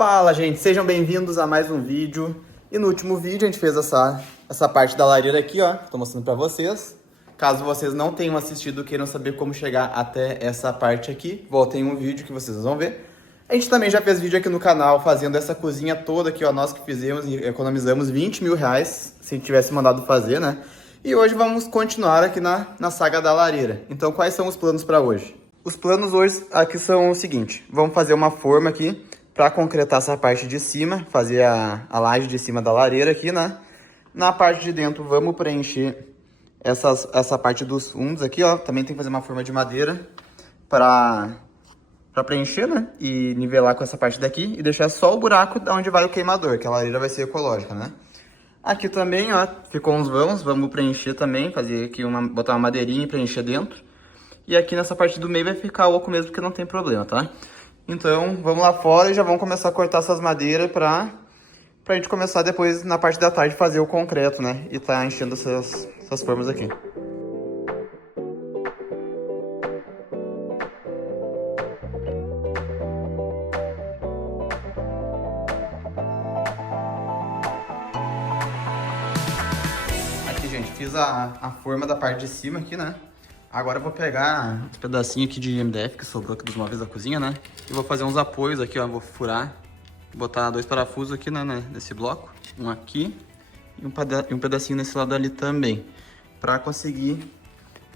Fala, gente, sejam bem-vindos a mais um vídeo. E no último vídeo a gente fez essa parte da lareira aqui, ó, tô mostrando pra vocês. Caso vocês não tenham assistido, queiram saber como chegar até essa parte aqui, voltem um vídeo que vocês vão ver. A gente também já fez vídeo aqui no canal fazendo essa cozinha toda aqui, ó, nós que fizemos e economizamos 20 mil reais, se a gente tivesse mandado fazer, né? E hoje vamos continuar aqui na saga da lareira. Então, quais são os planos para hoje? Os planos hoje aqui são o seguinte, vamos fazer uma forma aqui para concretar essa parte de cima, fazer a laje de cima da lareira aqui, né? Na parte de dentro vamos preencher essa parte dos fundos aqui, ó. Também tem que fazer uma forma de madeira para preencher, né? E nivelar com essa parte daqui e deixar só o buraco de onde vai o queimador, que a lareira vai ser ecológica, né? Aqui também, ó, ficou uns vamos preencher também, fazer aqui botar uma madeirinha e preencher dentro. E aqui nessa parte do meio vai ficar oco mesmo, porque não tem problema, tá? Então, vamos lá fora e já vamos começar a cortar essas madeiras pra gente começar depois, na parte da tarde, fazer o concreto, né? E tá enchendo essas formas aqui. Aqui, gente, fiz a forma da parte de cima aqui, né? Agora eu vou pegar esse pedacinho aqui de MDF que sobrou aqui dos móveis da cozinha, né? E vou fazer uns apoios aqui, ó. Vou furar, botar 2 parafusos aqui, né, nesse bloco. Um aqui e um pedacinho nesse lado ali também. Pra conseguir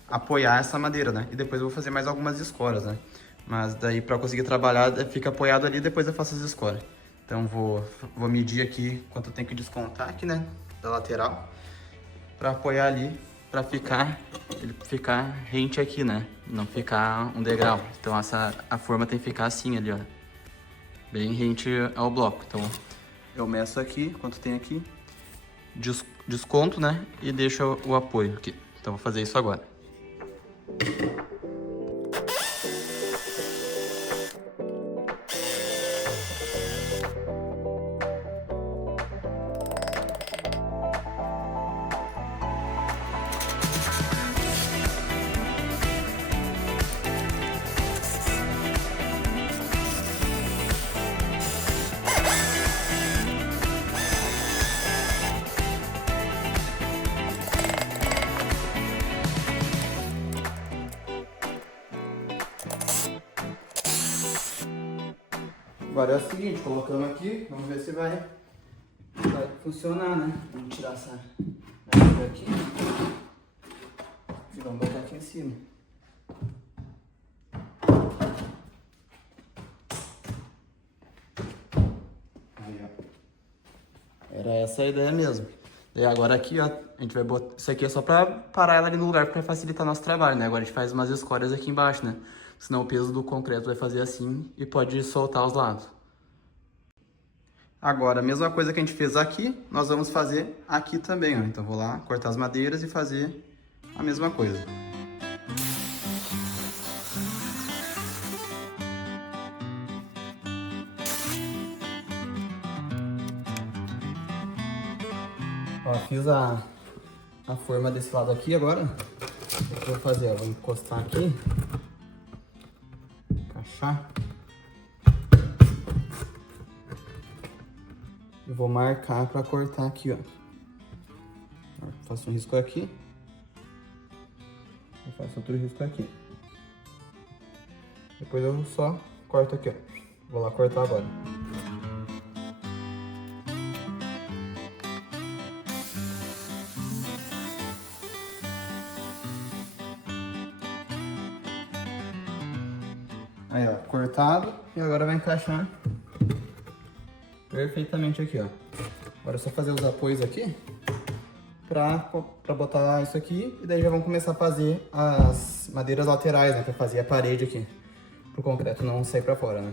apoiar essa madeira, né? E depois eu vou fazer mais algumas escoras, né? Mas daí pra conseguir trabalhar, fica apoiado ali e depois eu faço as escoras. Então vou medir aqui quanto eu tenho que descontar aqui, né? Da lateral. Pra apoiar ali. Pra ele ficar rente aqui, né? Não ficar um degrau. Então a forma tem que ficar assim ali, ó. Bem rente ao bloco. Então eu meço aqui, quanto tem aqui. Desconto, né? E deixo o apoio aqui. Então vou fazer isso agora. Agora é o seguinte, colocamos aqui, vamos ver se vai funcionar, né? Vamos tirar essa madeira aqui e vamos botar aqui em cima. Aí, ó. Era essa a ideia mesmo. E agora aqui, ó, a gente vai botar... Isso aqui é só pra parar ela ali no lugar pra facilitar nosso trabalho, né? Agora a gente faz umas escórias aqui embaixo, né? Senão o peso do concreto vai fazer assim e pode soltar os lados. Agora, a mesma coisa que a gente fez aqui, nós vamos fazer aqui também, ó. Então vou lá cortar as madeiras e fazer a mesma coisa. Ó, fiz a forma desse lado aqui agora. O que eu vou fazer? Ó, vou encostar aqui. Encaixar. E vou marcar para cortar aqui, ó. Faço um risco aqui. E faço outro risco aqui. Depois eu só corto aqui, ó. Vou lá cortar agora. Aí, ó, cortado. E agora vai encaixar perfeitamente aqui, ó. Agora é só fazer os apoios aqui pra botar isso aqui. E daí já vamos começar a fazer as madeiras laterais, né? Pra fazer a parede aqui. Pro concreto não sair pra fora, né?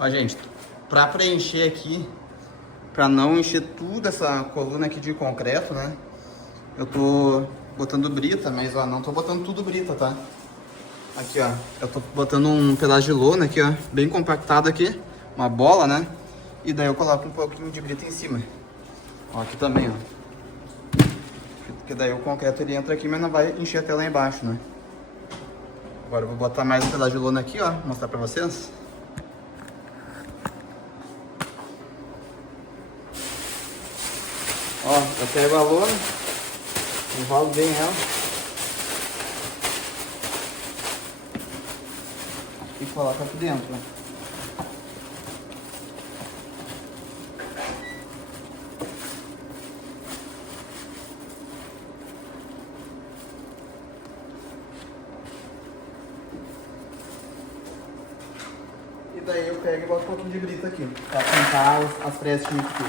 Ó, gente, pra preencher aqui, pra não encher tudo essa coluna aqui de concreto, né? Eu tô botando brita, mas ó, não tô botando tudo brita, tá? Aqui, ó, eu tô botando um pedaço de lona aqui, ó, bem compactado aqui, uma bola, né? E daí eu coloco um pouquinho de brita em cima. Ó, aqui também, ó. Porque daí o concreto ele entra aqui, mas não vai encher até lá embaixo, né? Agora eu vou botar mais um pedaço de lona aqui, ó, mostrar pra vocês. Ó, eu pego a lona, enrolo bem ela. E coloco aqui dentro, ó. E daí eu pego e boto um pouquinho de brita aqui, pra tampar as frestinhas aqui.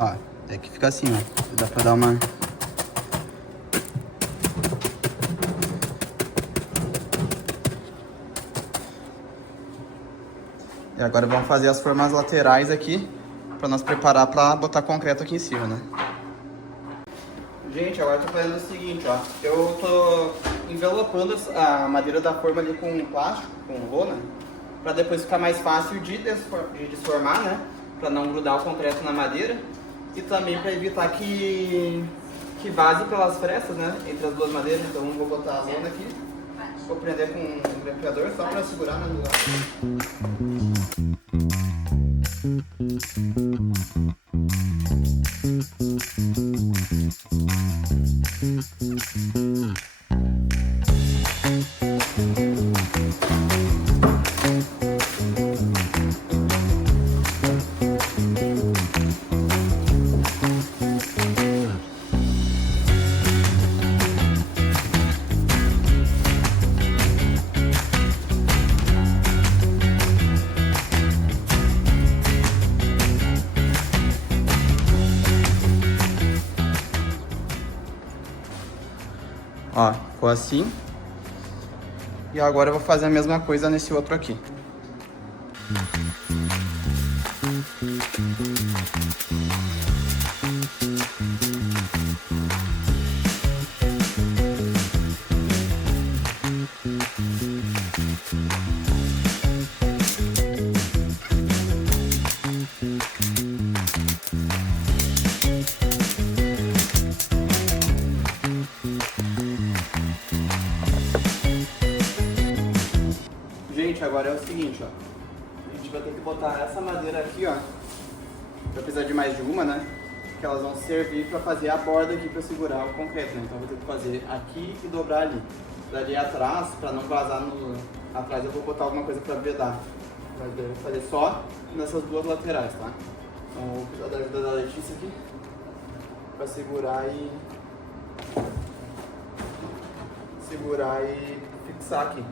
Ó, tem que ficar assim, ó. Dá pra dar uma... E agora vamos fazer as formas laterais aqui, pra nós preparar pra botar concreto aqui em cima, né? Gente, agora eu tô fazendo o seguinte, ó. Eu tô envelopando a madeira da forma ali com plástico, com lona, pra depois ficar mais fácil de desformar, né? Pra não grudar o concreto na madeira. E também para evitar que vaze pelas frestas, né? Entre as duas madeiras. Então vou botar a lona aqui. Vou prender com um grampeador só para segurar no lugar. Ó, ficou assim. E agora eu vou fazer a mesma coisa nesse outro aqui. Gente, agora é o seguinte, ó. A gente vai ter que botar essa madeira aqui, ó. Vai precisar de mais de uma, né? Que elas vão servir pra fazer a borda aqui pra segurar o concreto, né? Então eu vou ter que fazer aqui e dobrar ali. Dali atrás, pra não vazar no... Atrás eu vou botar alguma coisa pra vedar. Mas eu vou fazer só nessas duas laterais, tá? Então eu vou precisar da ajuda da Letícia aqui pra segurar e fixar aqui.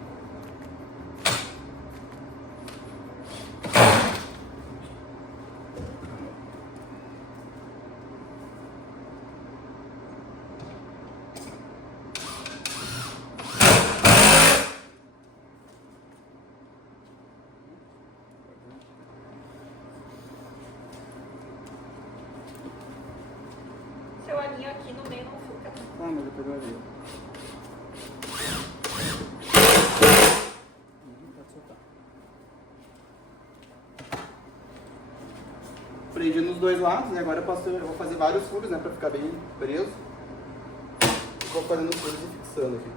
Seu aninho aqui no meio não fica. Ah, mas eu peguei ali. Pode soltar. Prendi nos dois lados, e agora eu vou fazer vários furos, né, pra ficar bem preso. Vou fazendo os furos e fixando aqui.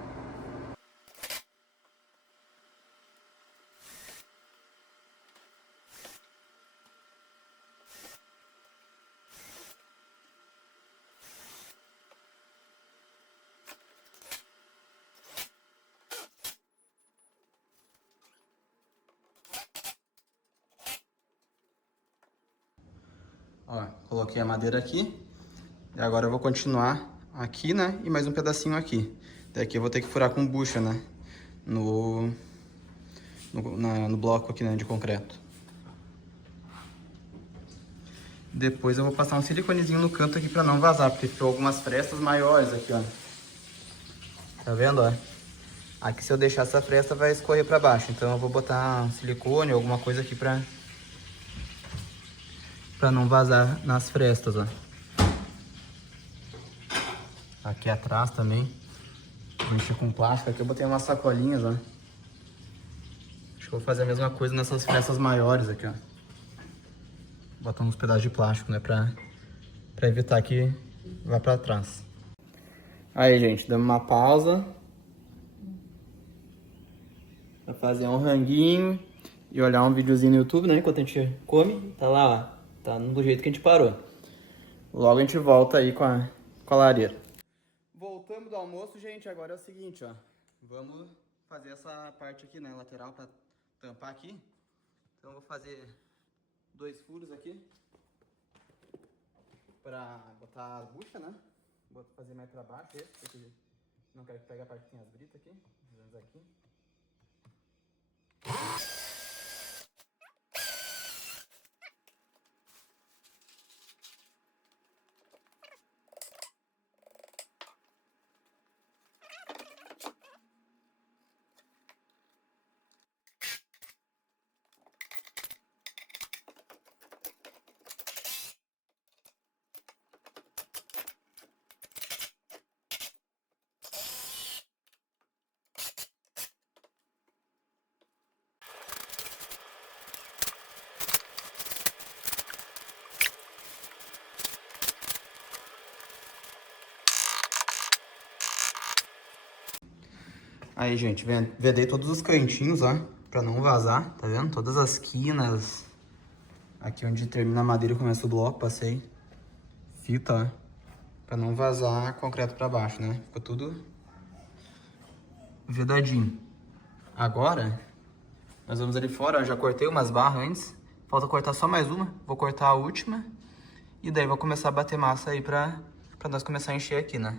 Ó, coloquei a madeira aqui. E agora eu vou continuar aqui, né? E mais um pedacinho aqui. Daqui eu vou ter que furar com bucha, né? No bloco aqui, né? De concreto. Depois eu vou passar um siliconezinho no canto aqui pra não vazar, porque ficou algumas frestas maiores aqui, ó. Tá vendo, ó? Aqui se eu deixar essa fresta vai escorrer pra baixo, então eu vou botar um silicone ou alguma coisa aqui pra não vazar nas frestas, ó. Aqui atrás também, vou encher com plástico. Aqui eu botei umas sacolinhas, ó. Acho que eu vou fazer a mesma coisa nessas frestas maiores aqui, ó. Botar uns pedaços de plástico, né, pra evitar que vá pra trás. Aí, gente, damos uma pausa pra fazer um ranguinho e olhar um videozinho no YouTube, né, enquanto a gente come. Tá lá, ó, tá do jeito que a gente parou. Logo a gente volta aí com a lareira. Voltamos do almoço, gente. Agora é o seguinte, ó. Vamos fazer essa parte aqui, né, lateral pra tampar aqui. Então eu vou fazer 2 furos aqui pra botar as buchas, né? Vou fazer mais pra baixo esse, porque não quero que pegue a parte que tem as britas aqui. Fazemos aqui. Aí, gente, vedei todos os cantinhos, ó, pra não vazar, tá vendo? Todas as quinas, aqui onde termina a madeira e começa o bloco, passei fita, ó, pra não vazar concreto pra baixo, né? Ficou tudo vedadinho. Agora, nós vamos ali fora, ó, já cortei umas barras antes, falta cortar só mais uma, vou cortar a última, e daí vou começar a bater massa aí pra nós começar a encher aqui, né?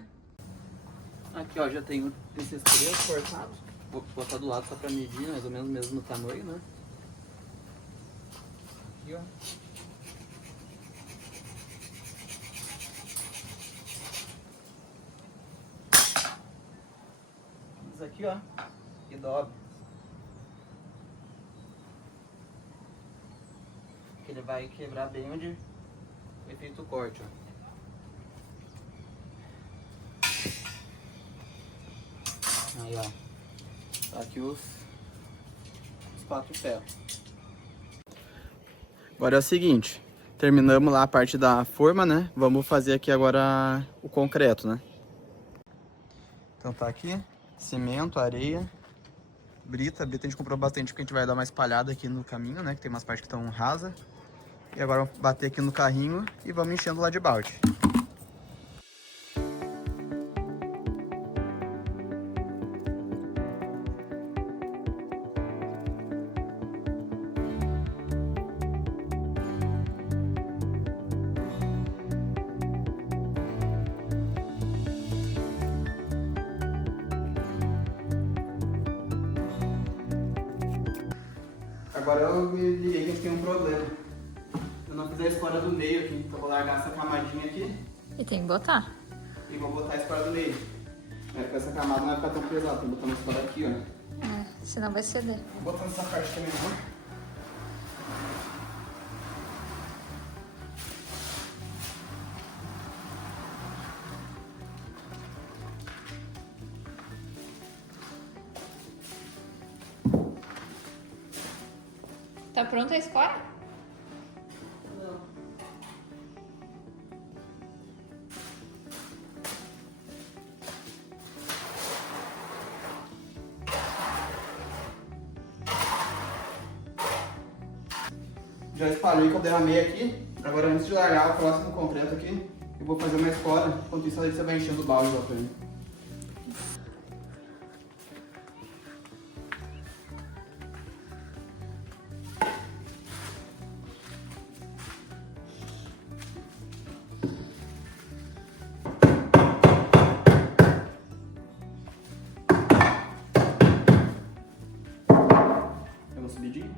Aqui, ó, já tenho esses 3 cortados. Vou botar do lado só pra medir, mais ou menos o mesmo tamanho, né? Aqui, ó. Isso aqui, ó. E dobre. Que ele vai quebrar bem onde foi feito o corte, ó. Aí, ó, tá aqui os 4 ferros. Agora é o seguinte, terminamos lá a parte da forma, né? Vamos fazer aqui agora o concreto, né? Então tá aqui, cimento, areia, brita. Brita a gente comprou bastante porque a gente vai dar uma espalhada aqui no caminho, né? Que tem umas partes que estão rasas. E agora vamos bater aqui no carrinho e vamos enchendo lá de balde. Agora eu me liguei que a gente tem um problema. Eu não fiz a escora do meio aqui, então eu vou largar essa camadinha aqui. E tem que botar. E vou botar a escora do meio. Com essa camada não vai ficar tão pesado, tem que botar uma escora aqui, ó. Senão vai ceder. Vou botar nessa parte também, ó. Tá pronta a escora? Não. Já espalhei que eu derramei aqui. Agora antes de largar o próximo concreto aqui, eu vou fazer uma escora. Enquanto isso aí você vai enchendo o balde lá pra mim. Vamos subidinho?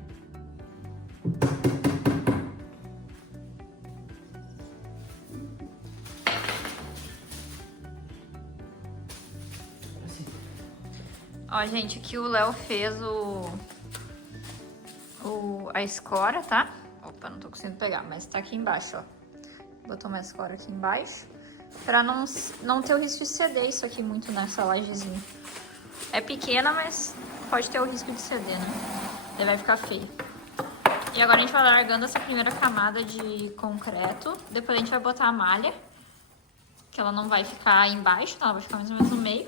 Ó, gente, aqui o Léo fez a escora, tá? Opa, não tô conseguindo pegar, mas tá aqui embaixo, ó. Botou uma escora aqui embaixo. Pra não ter o risco de ceder isso aqui muito nessa lajezinha. É pequena, mas pode ter o risco de ceder, né? Daí vai ficar feio. E agora a gente vai largando essa primeira camada de concreto. Depois a gente vai botar a malha. Que ela não vai ficar embaixo, tá? Ela vai ficar mais ou menos no meio.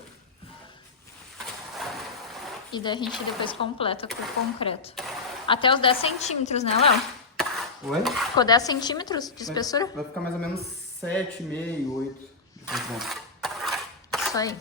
E daí a gente depois completa com o concreto. Até os 10 centímetros, né, Léo? Oi? Ficou 10 centímetros de espessura? Vai ficar mais ou menos 7,5, 8 de comprimento. Isso aí.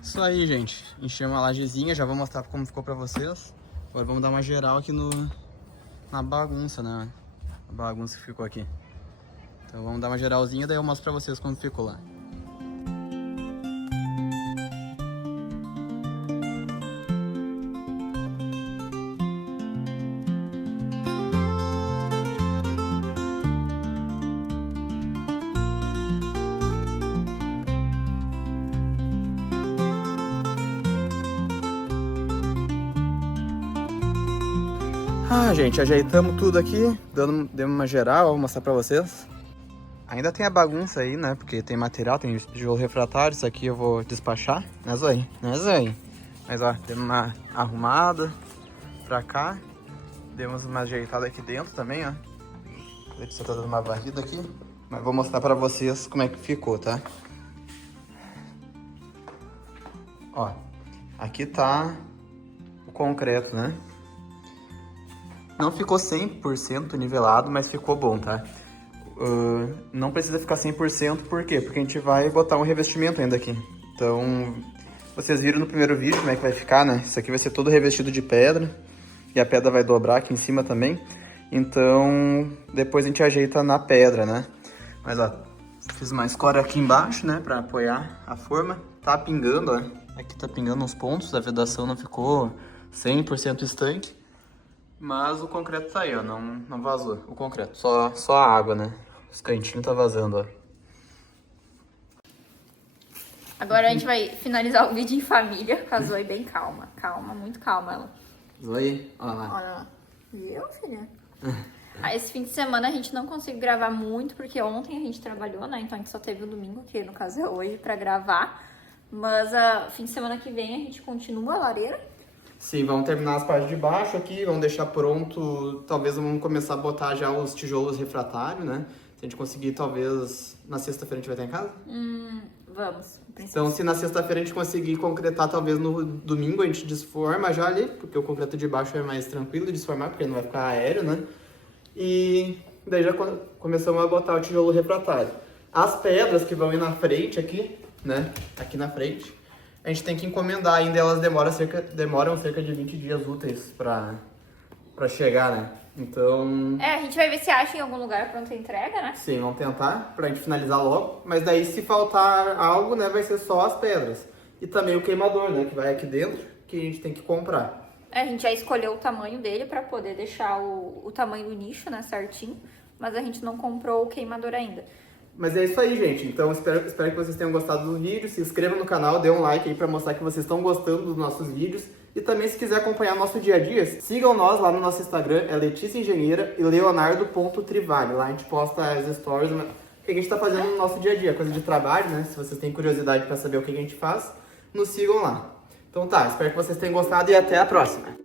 Isso aí, gente. Enchemos uma lajezinha, já vou mostrar como ficou pra vocês. Agora vamos dar uma geral aqui na bagunça, né? A bagunça que ficou aqui. Então vamos dar uma geralzinha, daí eu mostro pra vocês como ficou lá. Ah, gente, ajeitamos tudo aqui, demos uma geral, vou mostrar pra vocês. Ainda tem a bagunça aí, né, porque tem material, tem tijolo refratário, isso aqui eu vou despachar, né, Zoe? Né, Zoe? Mas, ó, demos uma arrumada pra cá, demos uma ajeitada aqui dentro também, ó. A Letícia tá dando uma varrida aqui, mas vou mostrar pra vocês como é que ficou, tá? Ó, aqui tá o concreto, né? Não ficou 100% nivelado, mas ficou bom, tá? Não precisa ficar 100%, por quê? Porque a gente vai botar um revestimento ainda aqui. Então, vocês viram no primeiro vídeo como é que vai ficar, né? Isso aqui vai ser todo revestido de pedra. E a pedra vai dobrar aqui em cima também. Então, depois a gente ajeita na pedra, né? Mas, ó, fiz uma escora aqui embaixo, né? Pra apoiar a forma. Tá pingando, ó. Aqui tá pingando uns pontos, a vedação não ficou 100% estanque. Mas o concreto tá aí, ó, não vazou o concreto, só a água, né? Os cantinhos tá vazando, ó. Agora a gente vai finalizar o vídeo em família com a Zoe bem calma. Calma, muito calma ela. Zoe, olha lá. Olha lá. Viu, filha? Esse fim de semana a gente não conseguiu gravar muito, porque ontem a gente trabalhou, né? Então a gente só teve o domingo, que no caso é hoje, pra gravar. Mas fim de semana que vem a gente continua a lareira. Sim, vamos terminar as partes de baixo aqui, vamos deixar pronto, talvez vamos começar a botar já os tijolos refratários, né? Se a gente conseguir, talvez na sexta-feira a gente vai estar em casa? Vamos. Então, se na sexta-feira a gente conseguir concretar, talvez no domingo a gente desforma já ali, porque o concreto de baixo é mais tranquilo de desformar, porque não vai ficar aéreo, né? E daí já começamos a botar o tijolo refratário. As pedras que vão ir na frente aqui, né? Aqui na frente, a gente tem que encomendar ainda, elas demoram cerca de 20 dias úteis pra chegar, né? Então... a gente vai ver se acha em algum lugar pronta entrega, né? Sim, vamos tentar pra gente finalizar logo. Mas daí, se faltar algo, né, vai ser só as pedras. E também o queimador, né, que vai aqui dentro, que a gente tem que comprar. A gente já escolheu o tamanho dele pra poder deixar o tamanho do nicho, né, certinho. Mas a gente não comprou o queimador ainda. Mas é isso aí, gente. Então, espero que vocês tenham gostado do vídeo. Se inscreva no canal, dê um like aí pra mostrar que vocês estão gostando dos nossos vídeos. E também, se quiser acompanhar nosso dia a dia, sigam nós lá no nosso Instagram, é Letícia Engenheira e leonardo.trivale. Lá a gente posta as stories, o que a gente tá fazendo no nosso dia a dia, coisa de trabalho, né? Se vocês têm curiosidade pra saber o que a gente faz, nos sigam lá. Então tá, espero que vocês tenham gostado e até a próxima.